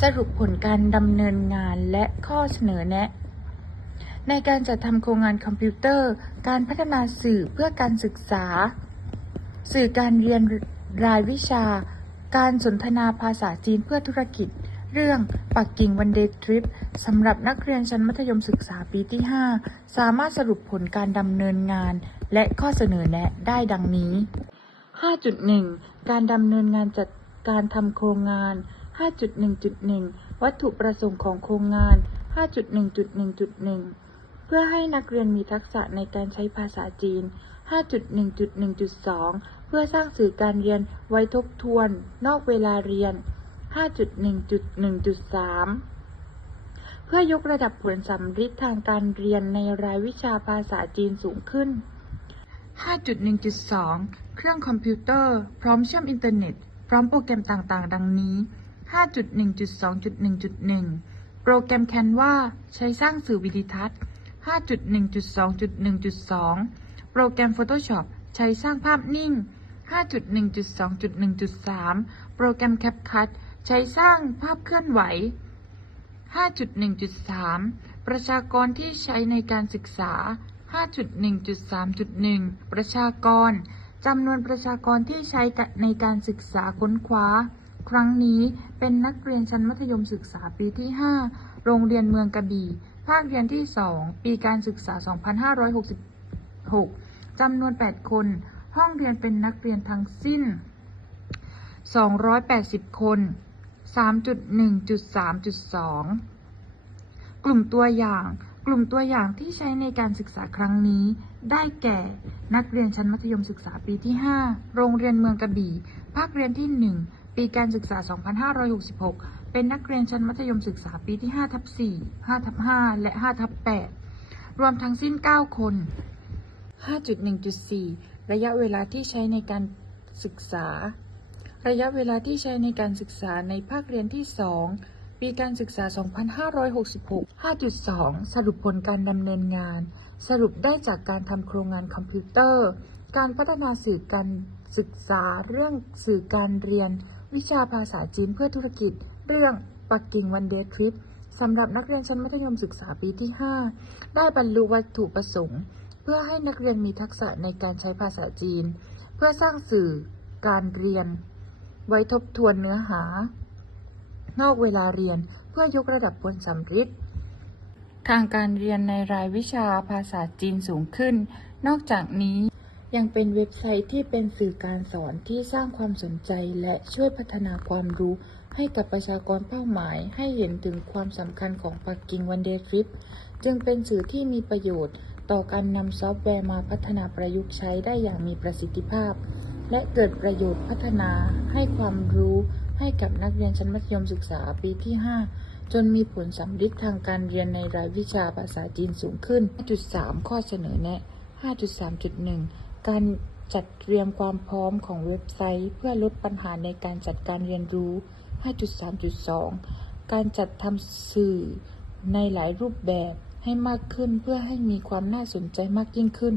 สรุปผลการดำเนินงานและข้อเสนอแนะ ในการจัดทำโครงงานคอมพิวเตอร์ การพัฒนาสื่อเพื่อการศึกษา สื่อการเรียนรายวิชา การสนทนาภาษาจีนเพื่อธุรกิจ เรื่องปักกิ่งวันเดย์ทริปสำหรับนักเรียนชั้นมัธยมศึกษาปีที่ 5 สามารถสรุปผลการดำเนินงาน และข้อเสนอแนะได้ดังนี้ 5.1 การดำเนินงานจัดการทำโครงงาน 5.1.1 วัตถุประสงค์ของโครงงาน 5.1.1.1 เพื่อให้นักเรียนมีทักษะในการใช้ภาษาจีน 5.1.1.2 เพื่อสร้างสื่อการเรียนไว้ทบทวน นอกเวลาเรียน 5.1.1.3 เพื่อยกระดับผลสำฤทธิ์ทางการเรียนในรายวิชาภาษาจีนสูงขึ้น 5.1.2 เครื่องคอมพิวเตอร์ พร้อมเชื่อมอินเทอร์เน็ต พร้อมโปรแกรมต่าง ๆ ดังนี้ 5.1.2.1.1 โปรแกรม Canva ใช้สร้างสื่อวิดีทัศน์ 5.1.2.1.2 โปรแกรม Photoshop ใช้สร้างภาพนิ่ง 5.1.2.1.3 โปรแกรม CapCut ใช้สร้างภาพเคลื่อนไหว 5.1.3 ประชากรที่ใช้ในการศึกษา 5.1.3.1 ประชากรจำนวนประชากรที่ใช้ในการศึกษาค้นคว้า ครั้งนี้เป็นนักเรียนชั้นมัธยมศึกษาปีที่ 5 โรงเรียนเมืองกระบี่ ภาคเรียนที่ 2 ปีการศึกษา 2566 จำนวน 8 คน ห้องเรียนเป็นนักเรียนทั้งสิ้น 280 คน 3.1.3.2 กลุ่มตัวอย่าง กลุ่มตัวอย่างที่ใช้ในการศึกษาครั้งนี้ ได้แก่ นักเรียนชั้นมัธยมศึกษาปีที่ 5 โรงเรียนเมืองกระบี่ ภาคเรียนที่ 1 ปีการศึกษา 2566 เป็นนักเรียนชั้นมัธยมศึกษาปีที่ 5 ทับ 4 5 ทับ 5 และ 5 ทับ 8 รวมทั้งสิ้น 9 คน 5.1.4 ระยะเวลาที่ใช้ในการศึกษา ระยะเวลาที่ใช้ในการศึกษาในภาคเรียนที่ 2 ปีการศึกษา 2566 5.2 สรุปผลการดำเนินงาน สรุปได้จากการทำโครงงานคอมพิวเตอร์ การพัฒนาสื่อการศึกษาเรื่องสื่อการเรียน วิชาภาษาจีนเพื่อธุรกิจ เรื่องปักกิ่งวันเดย์ทริปสำหรับนักเรียนชั้นมัธยมศึกษาปีที่ 5 ได้บรรลุวัตถุประสงค์ เพื่อให้นักเรียนมีทักษะในการใช้ภาษาจีน เพื่อสร้างสื่อการเรียน ไว้ทบทวนเนื้อหา นอกเวลาเรียนเพื่อยกระดับผลสำฤทธิ์ทางการเรียนในรายวิชาภาษาจีนสูงขึ้น นอกจากนี้ ยังเป็นเว็บไซต์ที่เป็นสื่อการสอนที่สร้างความสนใจและช่วยพัฒนาความรู้ ให้กับประชากรเป้าหมาย ให้เห็นถึงความสำคัญของปักกิ่งวันเดย์ทริปจึงเป็นสื่อที่มีประโยชน์ ต่อการนำซอฟต์แวร์มาพัฒนาประยุกต์ใช้ได้อย่างมีประสิทธิภาพ และเกิดประโยชน์พัฒนาให้ความรู้ ให้กับนักเรียนชั้นมัธยมศึกษาปีที่ 5 จนมีผลสำฤทธิ์ทางการเรียนในรายวิชาภาษาจีนสูงขึ้น 5.3 ข้อเสนอแนะ 5.3.1 การจัดเตรียมความพร้อมของเว็บไซต์ เพื่อลดปัญหาในการจัดการเรียนรู้ 5.3.2 การจัดทำสื่อในหลายรูปแบบให้มากขึ้นเพื่อให้มีความน่าสนใจมากยิ่งขึ้น